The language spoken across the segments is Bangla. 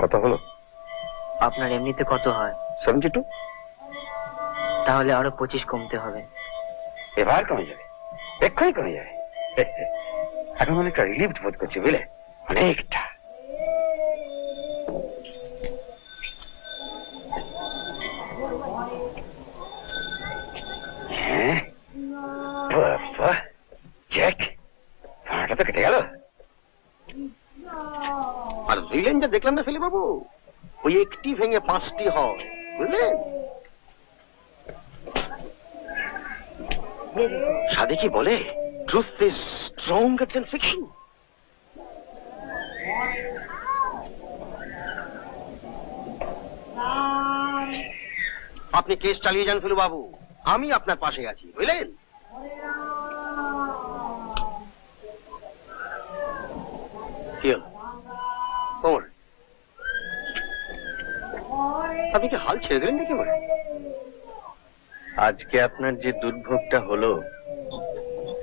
কত হলো? আপনার এমনিতে কত হয়? 72। তাহলে আরো 25 কমতে হবে। এবার কমে যাবে, এক্ষুনি কমে যাবে। এখন অনেকটা রিলিফ বোধ করছি, বুঝলে, অনেকটা। হ্যাঁ, ভাড়াটা তো কেটে গেল। আর বুঝলেন যে দেখলাম না ফেলে বাবু, ওই একটি ভেঙে 5টি হয়, বুঝলেন? সাদে কি বলে, truth is stronger than fiction. আপনি কেস চালিয়ে যান ফেলু বাবু, আমি আপনার পাশে আছি, বুঝলেন? আপনি কি হাল ছেড়ে দিলেন নাকি? আজকে আপনার যে দুর্ভোগটা হলো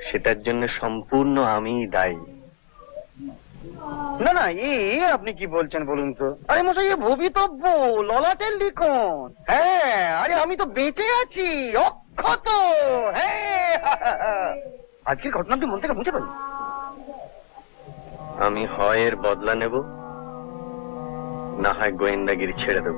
সেটার জন্য সম্পূর্ণ আমিই দায়ী। না না, আপনি কি বলছেন বলুন তো? আরে মশাই, ভবিতব্য ললাটের লিখন। হ্যাঁ, আরে আমি তো বেঁচে আছি, অক্ষত। হ্যাঁ, আজকের ঘটনাটি মন থেকে মুছে ফেলুন। আমি হয় এর বদলা নেব, না হয় গোয়েন্দাগিরি ছেড়ে দেব।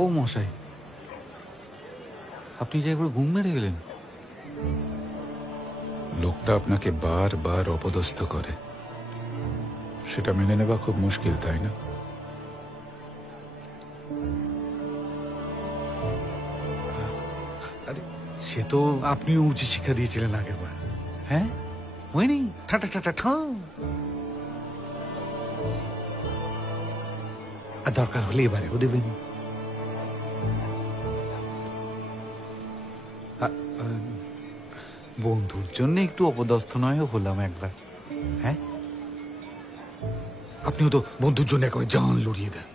ও মশাই, আপনি যে একবার ঘুম মেরে গেলেন। লোকটা আপনাকে বারবার অপদস্থ করে, সেটা মেনে নেওয়া খুব মুশকিল, তাই না? আরে সে তো আপনিও উচিত শিক্ষা দিয়েছিলেন আগের বার। হ্যাঁ, হয়নি? ঠাটা ঠাটা ঠা। আর দরকার হলে এবারেও দেবেন। বন্ধুর জন্য একটু অপদস্থ নয় হলাম একবার। হ্যাঁ, আপনিও তো বন্ধুর জন্য একবার জান লড়িয়ে দেন।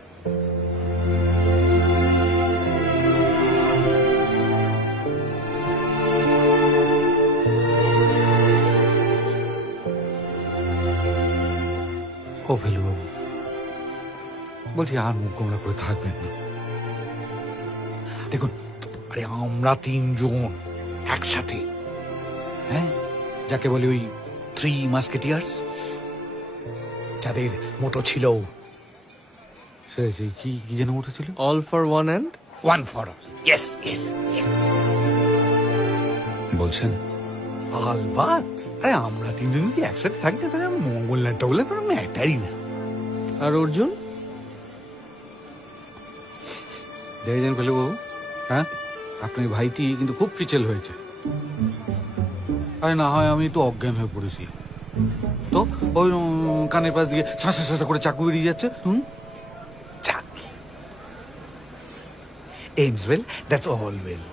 ও ফেলু বাবু, বলছি আর মুখ গোমড়া করে থাকবেন না। দেখুন, আরে আমরা 3 জন একসাথে, হ্যাঁ, যাকে বলি ওই 3 মাস্কেটিয়ার্স, যাদের মোটো ছিল, কি যেন মোটো ছিল? All for one and one for all. Yes yes yes. বলছেন? আলবাত। আরে আমরা 3 জন যদি একসাথে থাকতে তাহলে মঙ্গল না টগলের কোনো ম্যাটারই না। আর অর্জুন? দেখেছেন ফেলু বাবু, হ্যাঁ, আপনার ভাইটি কিন্তু খুব পিছেল হয়েছে। আরে না হয় আমি একটু অজ্ঞান হয়ে পড়েছি, তো ওই কানের পাশ দিয়ে শাঁসা শাঁসা করে চাকু বেরিয়ে যাচ্ছে। চাকি ends well, that's all well.